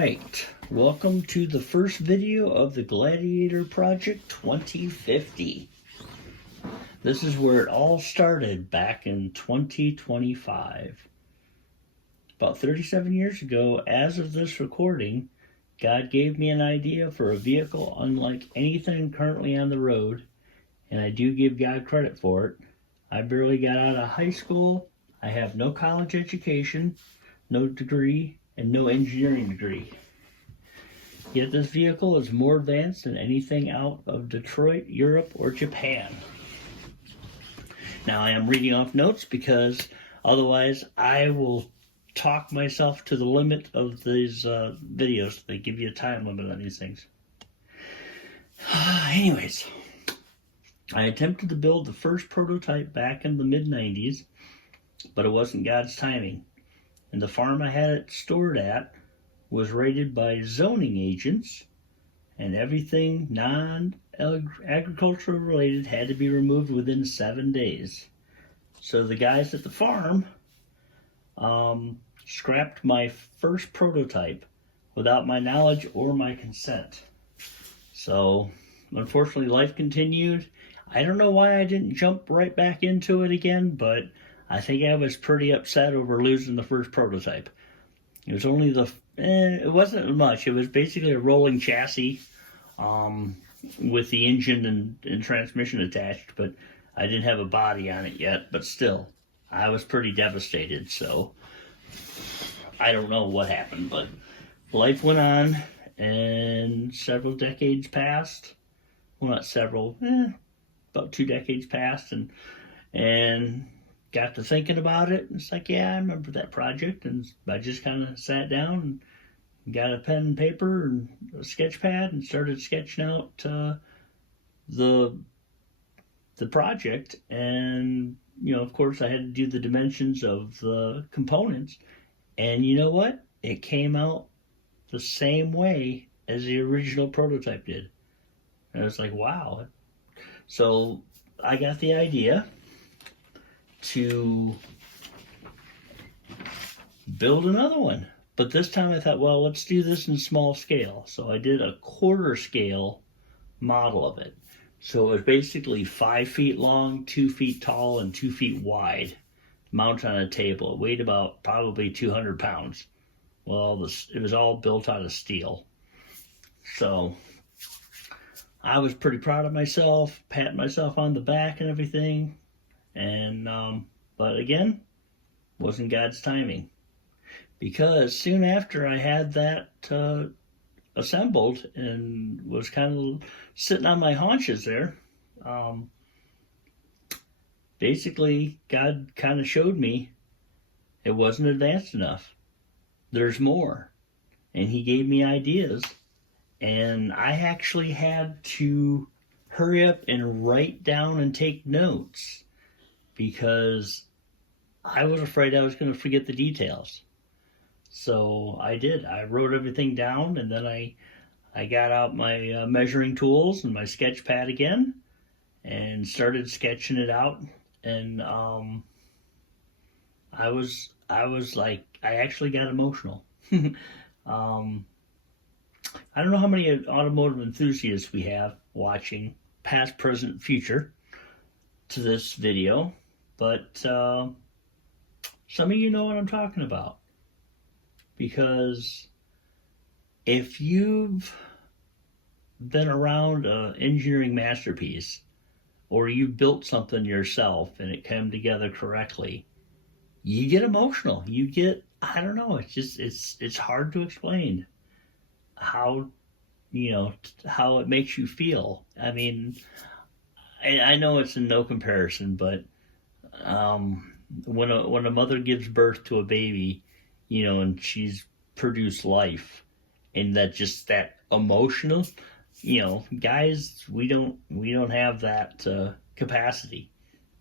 Alright, welcome to the first video of the Gladiator Project 2050. This is where it all started back in 2025. About 37 years ago, as of this recording, God gave me an idea for a vehicle unlike anything currently on the road, and I do give God credit for it. I barely got out of high school, I have no college education, no degree, and no engineering degree. Yet this vehicle is more advanced than anything out of Detroit, Europe, or Japan. Now I am reading off notes because otherwise I will talk myself to the limit of these videos. They give you a time limit on these things. Anyways, I attempted to build the first prototype back in the mid-90s, but it wasn't God's timing. And the farm I had it stored at was raided by zoning agents, and everything non-agricultural related had to be removed within 7 days. So the guys at the farm scrapped my first prototype without my knowledge or my consent. So unfortunately life continued. I don't know why I didn't jump right back into it again, but I think I was pretty upset over losing the first prototype. It was only it wasn't much. It was basically a rolling chassis with the engine and transmission attached, but I didn't have a body on it yet. But still, I was pretty devastated. So I don't know what happened, but life went on, and several decades passed. Well, not several, about 2 decades passed, and got to thinking about it. It's like, yeah, I remember that project, and I just kind of sat down and got a pen and paper and a sketch pad and started sketching out the project. And of course, I had to do the dimensions of the components. And you know what? It came out the same way as the original prototype did. And I was like, wow. So I got the idea to build another one. But this time I thought, well, let's do this in small scale. So I did a quarter scale model of it. So it was basically 5 feet long, 2 feet tall, and 2 feet wide, mounted on a table. It weighed about probably 200 pounds. Well, it was all built out of steel. So I was pretty proud of myself, patting myself on the back and everything. And but again, wasn't God's timing, because soon after I had that assembled and was kind of sitting on my haunches there, basically God kind of showed me it wasn't advanced enough. There's more, and He gave me ideas, and I actually had to hurry up and write down and take notes, because I was afraid I was going to forget the details. So I did. I wrote everything down, and then I got out my measuring tools and my sketch pad again and started sketching it out. And I was like, I actually got emotional. I don't know how many automotive enthusiasts we have watching, past, present, future, to this video. But some of you know what I'm talking about, because if you've been around an engineering masterpiece, or you built something yourself and it came together correctly, you get emotional. You get, I don't know, it's hard to explain how it makes you feel. I mean, I know it's in no comparison, but when a mother gives birth to a baby, and she's produced life, and that emotional, guys, we don't have that capacity.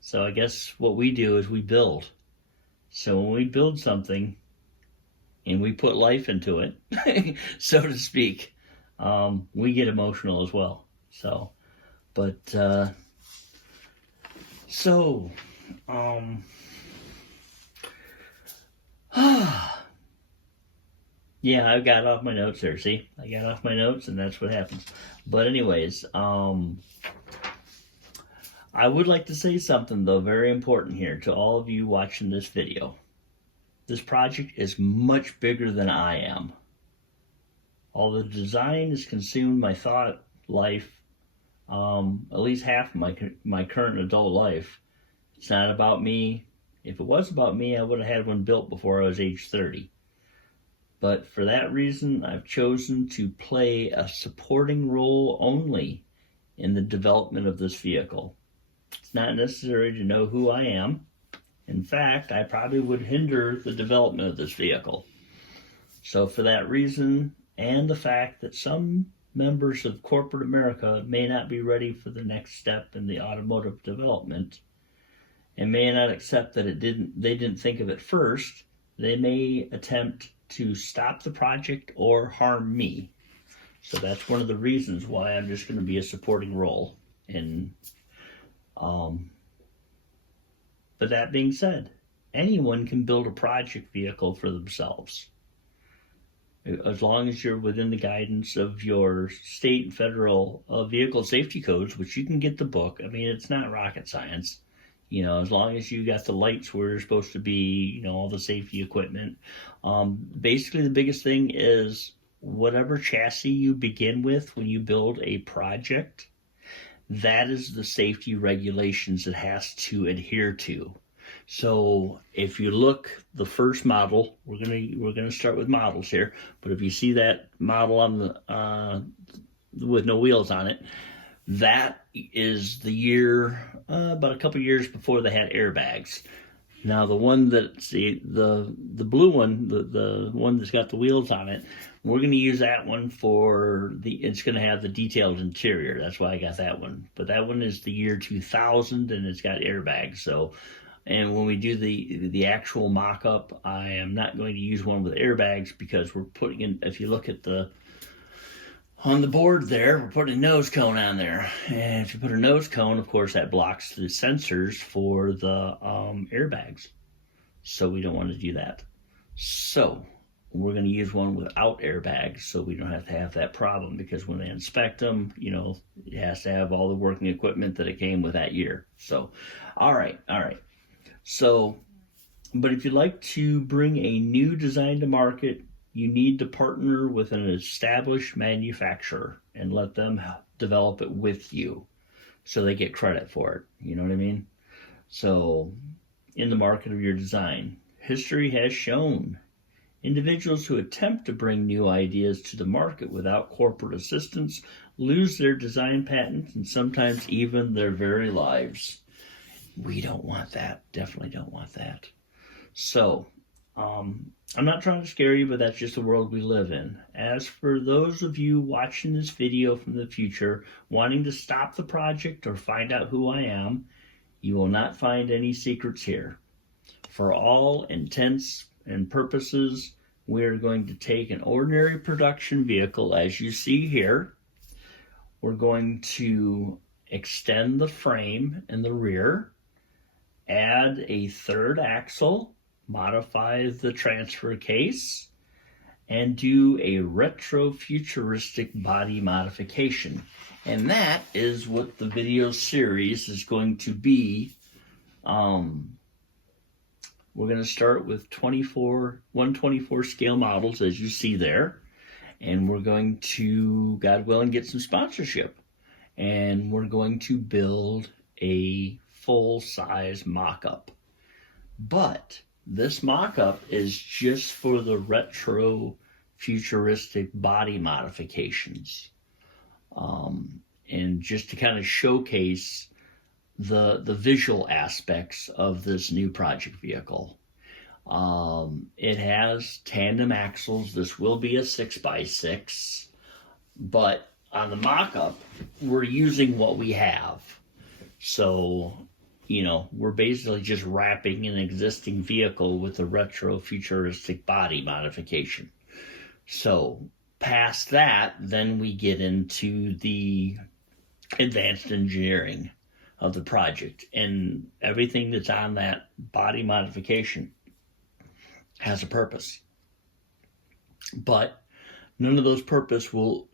So I guess what we do is we build. So when we build something and we put life into it, so to speak, we get emotional as well. So, but Yeah, I got off my notes there. See, I got off my notes, and that's what happens. But anyways, I would like to say something though, very important here to all of you watching this video. This project is much bigger than I am. All the design has consumed my thought life, at least half of my current adult life. It's not about me. If it was about me, I would have had one built before I was age 30. But for that reason, I've chosen to play a supporting role only in the development of this vehicle. It's not necessary to know who I am. In fact, I probably would hinder the development of this vehicle. So for that reason, and the fact that some members of corporate America may not be ready for the next step in the automotive development, and may not accept that they didn't think of it first, they may attempt to stop the project or harm me. So that's one of the reasons why I'm just going to be a supporting role. But that being said, anyone can build a project vehicle for themselves, as long as you're within the guidance of your state and federal vehicle safety codes, which you can get the book. I mean, it's not rocket science. As long as you got the lights where they're supposed to be, all the safety equipment. Basically, the biggest thing is whatever chassis you begin with when you build a project, that is the safety regulations it has to adhere to. So if you look, the first model, we're gonna start with models here, but if you see that model on the with no wheels on it, that is the year about a couple years before they had airbags. Now the one that's the blue one, the one that's got the wheels on it, we're going to use that one it's going to have the detailed interior. That's why I got that one. But that one is the year 2000, and it's got airbags. So, and when we do the actual mock-up, I am not going to use one with airbags because we're putting in, if you look at on the board there, we're putting a nose cone on there. And if you put a nose cone, of course, that blocks the sensors for the airbags. So we don't want to do that. So we're going to use one without airbags so we don't have to have that problem, because when they inspect them, it has to have all the working equipment that it came with that year. So, all right. So, but if you'd like to bring a new design to market, you need to partner with an established manufacturer and let them develop it with you so they get credit for it. You know what I mean? So, in the market of your design, history has shown individuals who attempt to bring new ideas to the market without corporate assistance lose their design patents and sometimes even their very lives. We don't want that. Definitely don't want that. So, I'm not trying to scare you, but that's just the world we live in. As for those of you watching this video from the future, wanting to stop the project or find out who I am, you will not find any secrets here. For all intents and purposes, we are going to take an ordinary production vehicle, as you see here. We're going to extend the frame in the rear, add a third axle, modify the transfer case, and do a retro-futuristic body modification. And that is what the video series is going to be. We're going to start with 124 scale models, as you see there. And we're going to, God willing, get some sponsorship. And we're going to build a full-size mock-up. But this mock-up is just for the retro-futuristic body modifications. And just to kind of showcase the visual aspects of this new project vehicle. It has tandem axles. This will be a 6x6, but on the mock-up, we're using what we have. So, we're basically just wrapping an existing vehicle with a retro-futuristic body modification. So, past that, then we get into the advanced engineering of the project, and everything that's on that body modification has a purpose. But none of those purpose will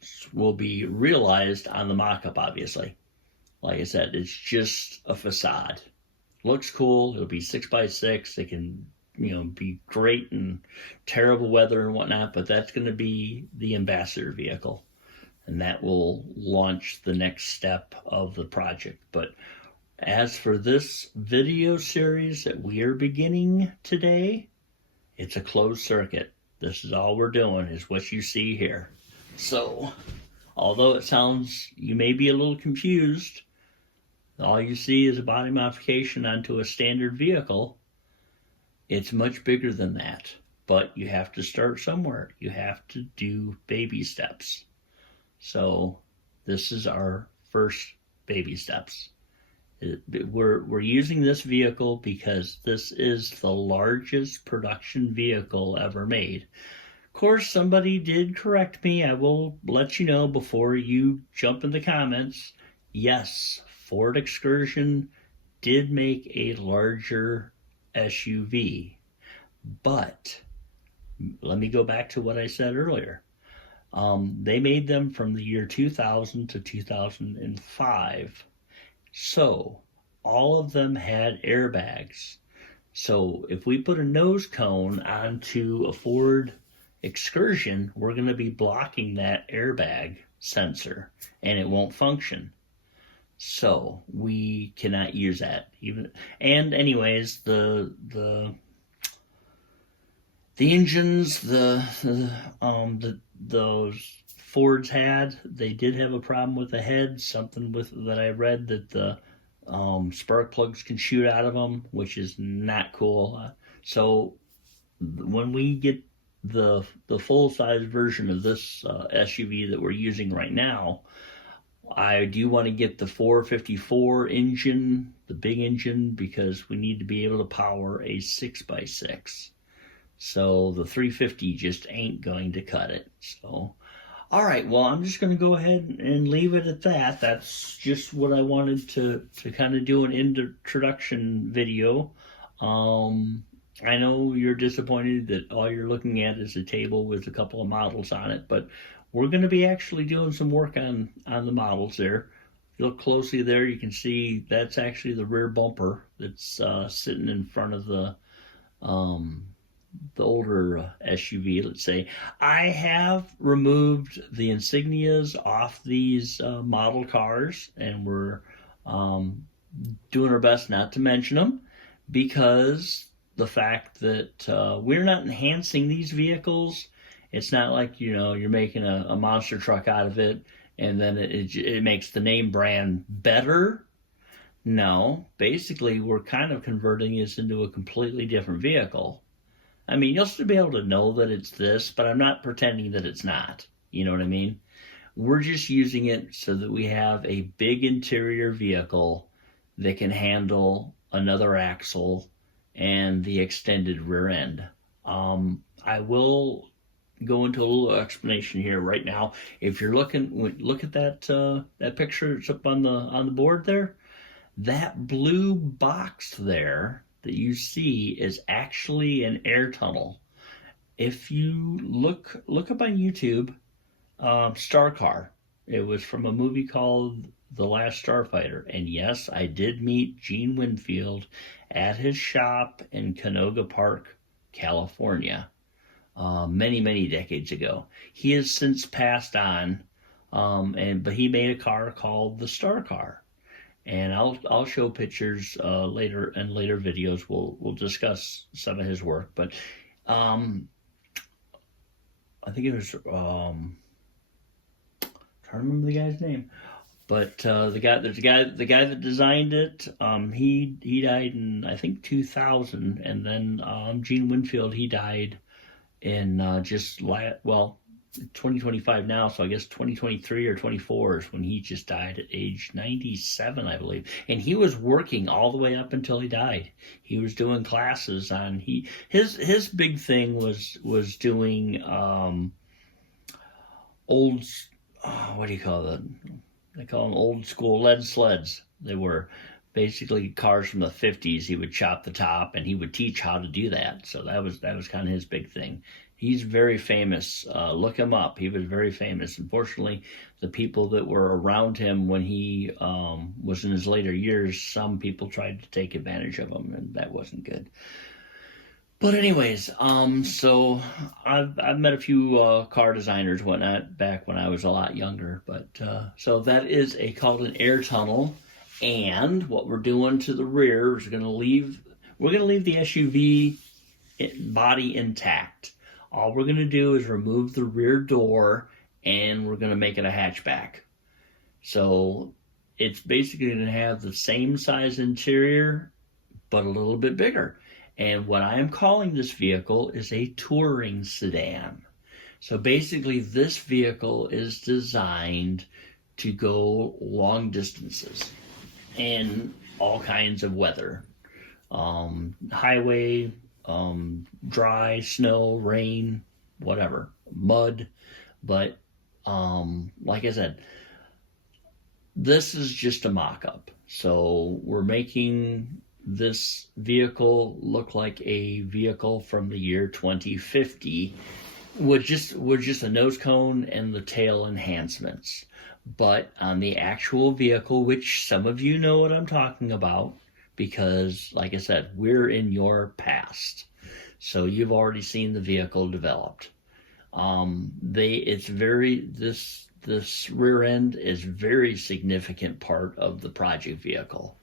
be realized on the mock-up, obviously. Like I said, it's just a facade. Looks cool. It'll be 6x6. It can, be great in terrible weather and whatnot, but that's going to be the ambassador vehicle. And that will launch the next step of the project. But as for this video series that we are beginning today, it's a closed circuit. This is all we're doing, is what you see here. So, although it sounds, you may be a little confused, all you see is a body modification onto a standard vehicle. It's much bigger than that, but you have to start somewhere. You have to do baby steps. So this is our first baby steps. We're using this vehicle because this is the largest production vehicle ever made. Of course, somebody did correct me. I will let you know before you jump in the comments. Yes, Ford Excursion did make a larger SUV, but let me go back to what I said earlier. They made them from the year 2000 to 2005. So all of them had airbags. So if we put a nose cone onto a Ford Excursion, we're going to be blocking that airbag sensor and it won't function. So we cannot use that. And anyways, the engines those Fords had, they did have a problem with the head. Something that I read that the spark plugs can shoot out of them, which is not cool. So when we get the full size version of this SUV that we're using right now, I do want to get the 454 engine, the big engine, because we need to be able to power a 6x6. So the 350 just ain't going to cut it. So, all right, well, I'm just going to go ahead and leave it at that. That's just what I wanted to kind of do an introduction video. I know you're disappointed that all you're looking at is a table with a couple of models on it, but we're going to be actually doing some work on the models there. If you look closely there, you can see that's actually the rear bumper that's sitting in front of the older SUV, let's say. I have removed the insignias off these model cars, and we're doing our best not to mention them, because the fact that we're not enhancing these vehicles. It's not like, you're making a monster truck out of it and then it makes the name brand better. No, basically we're kind of converting this into a completely different vehicle. I mean, you'll still be able to know that it's this, but I'm not pretending that it's not. You know what I mean? We're just using it so that we have a big interior vehicle that can handle another axle and the extended rear end. I will go into a little explanation here right now. If you're look at that picture that's up on the board there. That blue box there that you see is actually an air tunnel. If you look up on YouTube, Star Car. It was from a movie called The Last Starfighter. And yes, I did meet Gene Winfield at his shop in Canoga Park, California, many decades ago. He has since passed on, but he made a car called the Star Car. And I'll show pictures later, and later videos we'll discuss some of his work. But I think it was trying to remember the guy's name. But the guy that designed it, he died in, I think, 2000, and then Gene Winfield, he died in 2025 now, so I guess 2023 or 24 is when he just died at age 97, I believe. And he was working all the way up until he died. He was doing classes on his big thing was doing what do you call them? They call them old school lead sleds. They were, basically cars from the 50s. He would chop the top, and he would teach how to do that. So that was kind of his big thing. He's very famous. Look him up. He was very famous. Unfortunately, the people that were around him when he was in his later years, some people tried to take advantage of him, and that wasn't good. But anyways, so I've met a few car designers, whatnot, back when I was a lot younger. But so that is called an air tunnel, and what we're doing to the rear is we're gonna leave the SUV body intact. All we're gonna do is remove the rear door, and we're gonna make it a hatchback. So it's basically gonna have the same size interior, but a little bit bigger. And what I am calling this vehicle is a touring sedan. So basically this vehicle is designed to go long distances in all kinds of weather. Highway, dry, snow, rain, whatever, mud. But like I said, this is just a mock-up. So we're making this vehicle look like a vehicle from the year 2050 with just a nose cone and the tail enhancements. But on the actual vehicle, which some of you know what I'm talking about, because like I said, we're in your past, so you've already seen the vehicle developed. This rear end is very significant part of the project vehicle.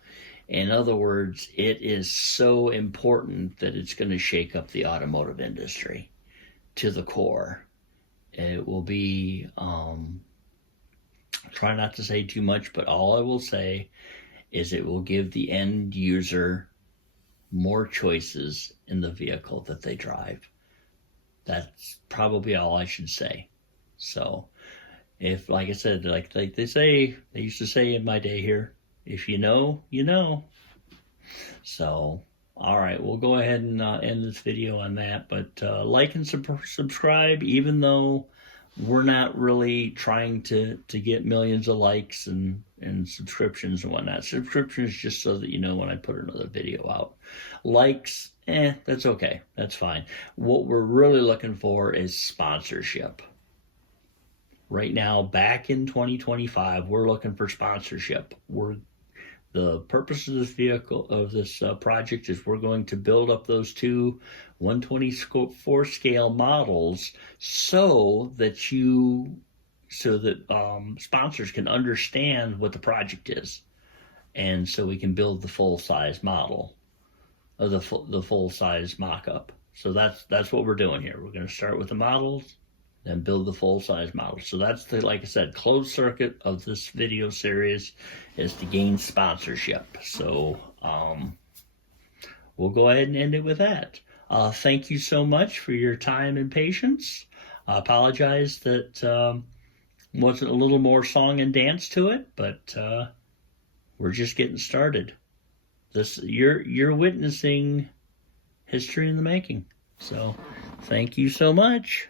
In other words, it is so important that it's going to shake up the automotive industry to the core. It will be, try not to say too much, but all I will say is it will give the end user more choices in the vehicle that they drive. That's probably all I should say. So, if, like I said, like they used to say in my day here, if you know, you know. So, all right, we'll go ahead and end this video on that. But like and subscribe, even though we're not really trying to get millions of likes and subscriptions and whatnot. Subscriptions just so that you know when I put another video out. Likes, that's okay. That's fine. What we're really looking for is sponsorship. Right now, back in 2025, we're looking for sponsorship. The purpose of this vehicle, of this project, is we're going to build up those two 124 scale models so that sponsors can understand what the project is, and so we can build the full size model, or the full size mock-up. So that's what we're doing here. We're going to start with the models, then build the full-size model. So that's the, like I said, closed circuit of this video series is to gain sponsorship. So we'll go ahead and end it with that. Thank you so much for your time and patience. I apologize that wasn't a little more song and dance to it, but we're just getting started. You're witnessing history in the making. So thank you so much.